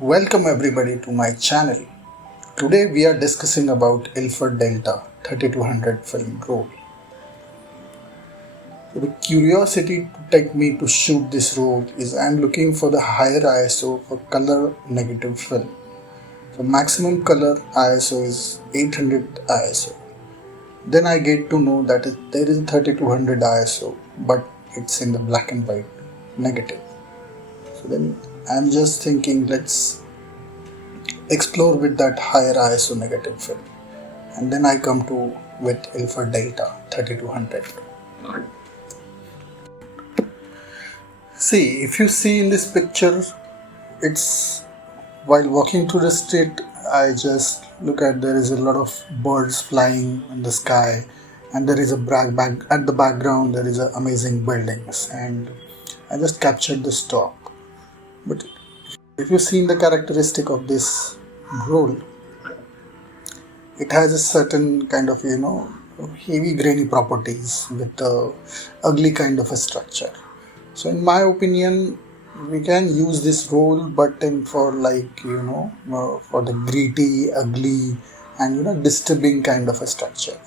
Welcome everybody to my channel. Today we are discussing about Ilford Delta 3200 film roll. So the curiosity to take me to shoot this roll is I am looking for the higher ISO for color negative film. So maximum color ISO is 800 ISO. Then I get to know that there is a 3200 ISO but it's in the black and white negative. So then I'm just thinking let's explore with that higher ISO negative film, and then I come to with Ilford Delta 3200. See, if you see in this picture, it's while walking through the street, I just look at there is a lot of birds flying in the sky, and there is a at the background there is a amazing buildings, and I just captured the stock. But if you see in the characteristic of this roll, it has a certain kind of heavy grainy properties with the ugly kind of a structure. So in my opinion, we can use this roll button for for the gritty, ugly, and disturbing kind of a structure.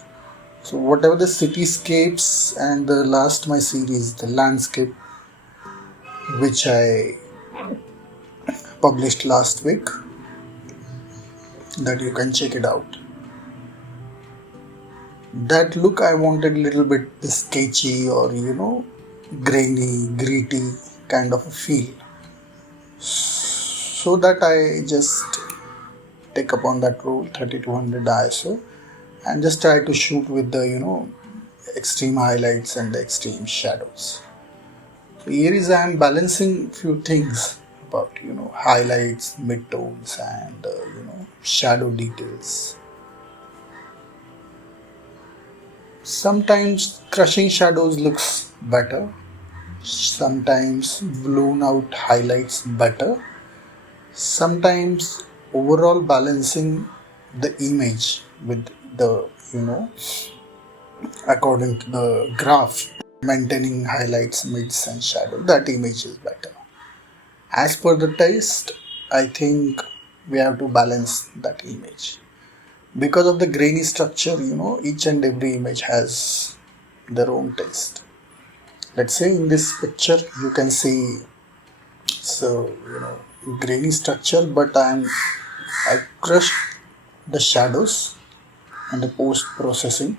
So whatever the cityscapes and the last my series, the landscape, which I published last week, that you can check it out. That look I wanted a little bit sketchy or grainy, gritty kind of a feel. So that I just take upon that roll 3200 ISO and just try to shoot with the extreme highlights and the extreme shadows. So here is I am balancing few things about highlights, midtones, and shadow details. Sometimes crushing shadows looks better, sometimes blown out highlights better, sometimes overall balancing the image with the according to the graph, maintaining highlights, mids, and shadow, that image is better. As per the taste, I think we have to balance that image. Because of the grainy structure, each and every image has their own taste. Let's say in this picture, you can see grainy structure, but I crushed the shadows and the post processing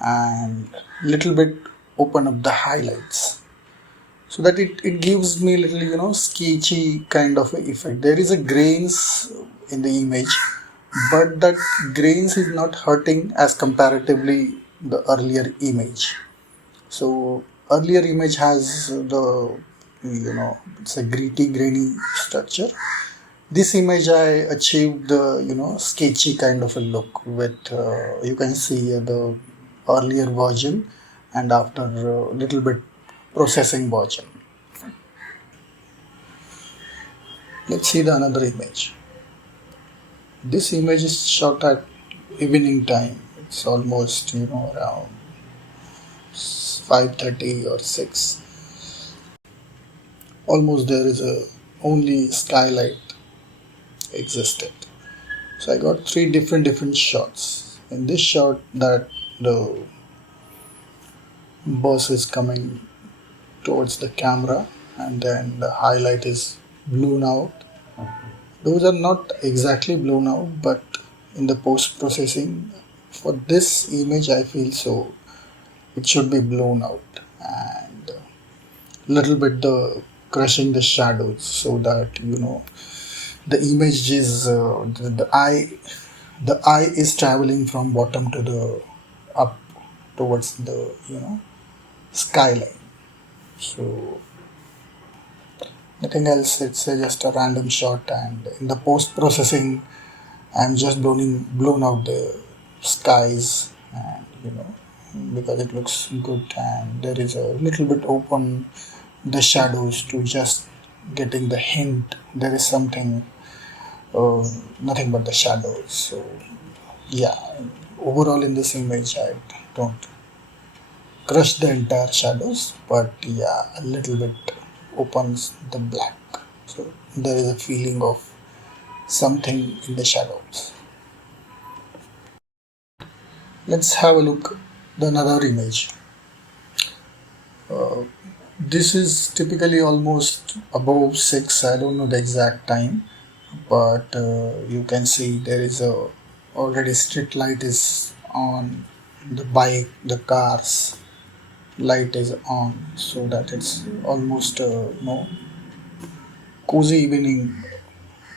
and little bit open up the highlights so that it gives me a little sketchy kind of effect. There is a grains in the image, but that grains is not hurting as comparatively the earlier image. So earlier image has the it's a gritty grainy structure. This image I achieved the sketchy kind of a look with you can see the earlier version and after a little bit processing version. Let's see the another image. This image is shot at evening time. It's almost around 5:30 or 6. Almost there is a only skylight existed. So I got three different shots. In this shot, that the bus is coming towards the camera, and then the highlight is blown out. Those are not exactly blown out, but in the post processing for this image, I feel so it should be blown out and little bit the crushing the shadows so that the image is the eye the eye is traveling from bottom to the up towards the skyline. So nothing else. It's just a random shot, and in the post processing, I'm just blown out the skies, and because it looks good, and there is a little bit open the shadows to just getting the hint there is something, uh, nothing but the shadows. So yeah, overall in this image I don't crush the entire shadows, but yeah, a little bit opens the black. So there is a feeling of something in the shadows. Let's have a look the another image. This is typically almost above 6. I don't know the exact time, but you can see there is a already street light is on the bike, the cars light is on, so that it's almost cozy evening,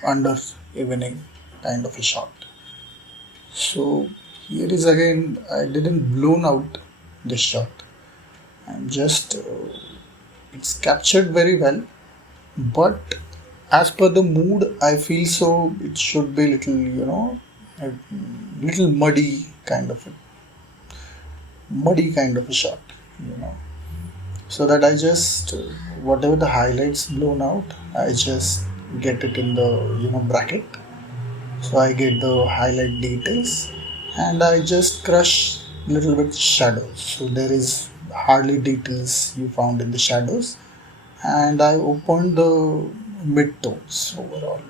under evening kind of a shot. So here is again, I didn't blown out the shot. I'm just it's captured very well, but as per the mood, I feel so it should be little a little muddy kind of a shot, you know. So that I just whatever the highlights blown out, I just get it in the bracket. So I get the highlight details, and I just crush little bit shadows. So there is hardly details you found in the shadows, and I opened the mid tones overall,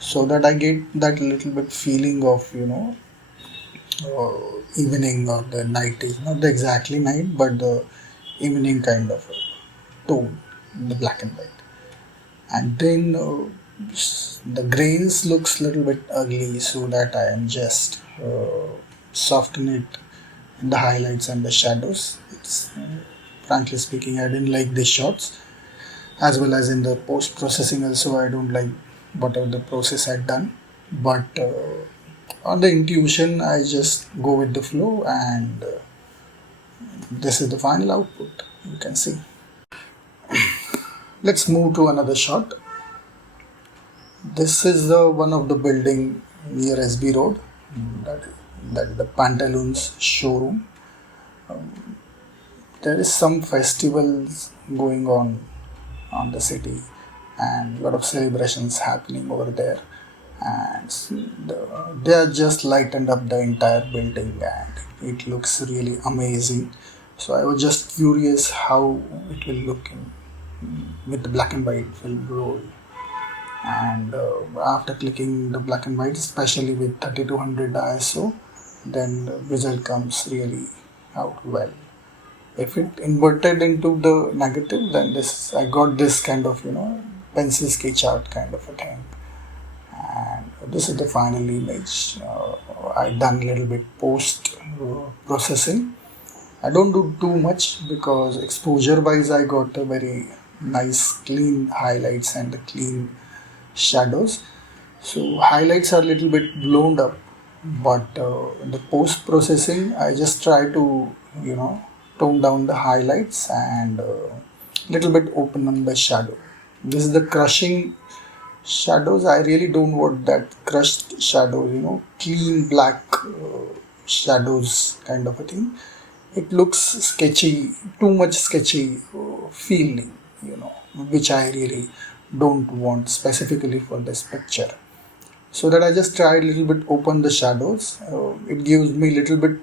so that I get that little bit feeling of uh, evening or the night is not the exactly night, but the evening kind of a tone in the black and white. And then the grains looks little bit ugly, so that I am just soften it in the highlights and the shadows. It's frankly speaking, I didn't like these shots, as well as in the post processing also I don't like whatever the process I done. But on the intuition I just go with the flow, and this is the final output you can see. Let's move to another shot. This is the one of the building near SB Road, that, that is the Pantaloons showroom. There is some festivals going on the city, and a lot of celebrations happening over there, and they are just lightened up the entire building, and it looks really amazing. So I was just curious how it will look with the black and white film roll. And after clicking the black and white, especially with 3200 ISO, then the result comes really out well. If it inverted into the negative, then this I got this kind of pencil sketch art kind of a thing. And this is the final image. I done a little bit post processing. I don't do too much because exposure wise I got a very nice clean highlights and the clean shadows. So highlights are a little bit blown up, but in the post processing I just try to tone down the highlights and little bit open on the shadow. This is the crushing shadows. I really don't want that crushed shadow, clean black shadows kind of a thing. It looks sketchy, too much sketchy feeling, which I really don't want specifically for this picture. So that I just tried a little bit open the shadows. It gives me a little bit,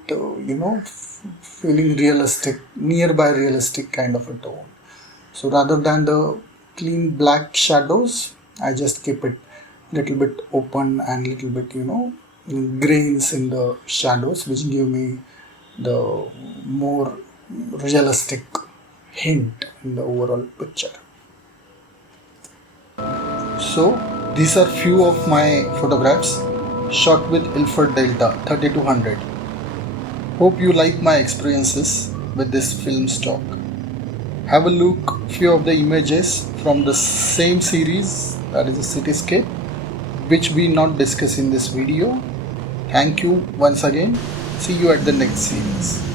feeling realistic, nearby realistic kind of a tone. So rather than the clean black shadows, I just keep it little bit open and little bit, grains in the shadows, which give me the more realistic hint in the overall picture. So these are few of my photographs shot with Ilford Delta 3200. Hope you like my experiences with this film stock. Have a look few of the images from the same series, that is a Cityscape, which we not discuss in this video. Thank you once again. See you at the next series.